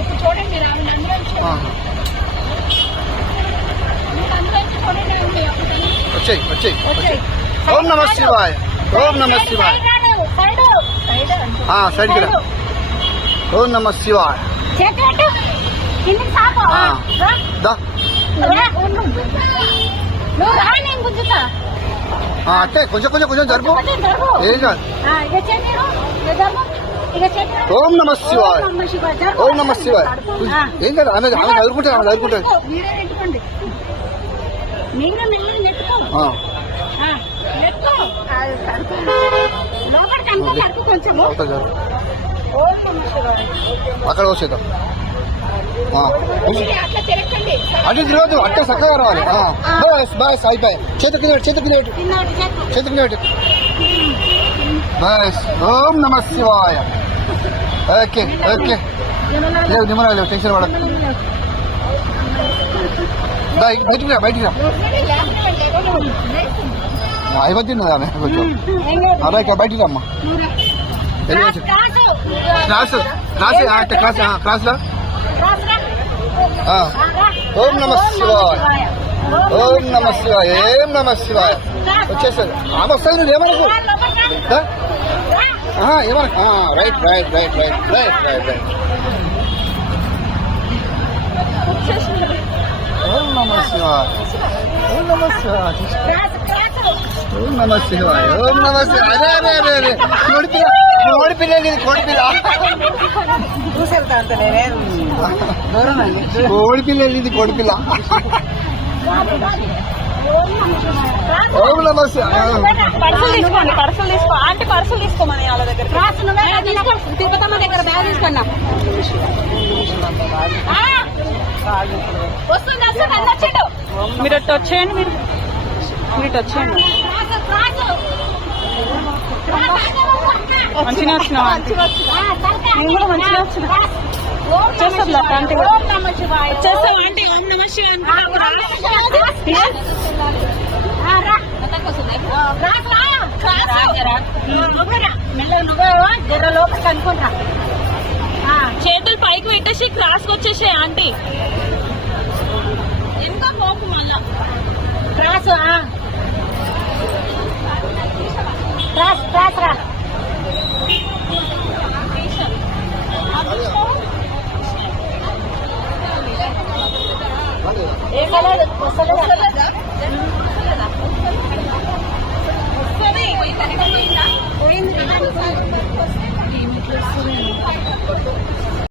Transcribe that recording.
ఇప్పుడు చూడండి వచ్చాయి వచ్చాయి. ఓం నమ శివాయ, ఓం నమ శివాయ. సైడ్కి రా. ఓం నమ శివాయ. అంటే కొంచెం కొంచెం కొంచెం జరుపు, ఏం కాదు. ఓం నమ శివాయ, ఓం నమ శివాయ. ఏం కాదు, ఆమె ఆమె చదువుకుంటారు, ఆమె చదువుకుంటారు. అక్కడ వచ్చేద్దాం. అటు తిరగదు, అట్టే చక్కగా రావాలి. బస్ బస్ అయిపోయి. చేతి కింద చేతి కింద బస్. ఓం నమ శివాయ. Okay okay. లేవు నిమ్మరాలు లేవు, టెన్షన్ పడదు. బయటికి రా, బయటికి రా. అయిపోతుంది ఆమె కొంచెం. అలా బయటికి రమ్మా. క్లాస్ క్లాస్ క్లాస్ లా. ఓం నమ శివాయ, ఓం నమ శివాయ, ఏం నమ శివాయ. వచ్చేసారు ఆమె వస్తుంది. నువ్వు ఏమనుకో, ఏమనుకో. Right right right right right right right. ఓం నమ శివాయ, ఓం నమ శివాయ, ఓం నమ శివాయ, ఓం నమ శివాయ. అదే అదే అదే అదే. కోడిపిల్ల ఇది, కోడిపిల్ల. కోడిపిల్ల ఇది, కోడిపిల్ల. ఓం నమ శివాయ. పర్సులు తీసుకోండి, పర్సులు తీసుకో. ఆంటీ పర్సులు తీసుకోమని వాళ్ళ దగ్గర. తిరుపతమ్మ దగ్గర బ్యాగ్ తీసుకున్నా. మీరు అట్టు వచ్చేయండి, మీరు ఇటు వచ్చేయండి. మంచిగా వచ్చినావా? నేను కూడా మంచిగా వచ్చిన. వచ్చేస్తుంది ఆంటీ, వచ్చేస్తావు ఆంటీ. ఓం నమ శివాయ. లోపలికి అనుకుంటా. చేతులు పైకి పెట్టేసి క్రాస్ వచ్చేసే ఆంటీ. ఎంత కోపం మళ్ళా. క్రాస్ క్రాస్ క్రాస్ రా. ఏ కలర్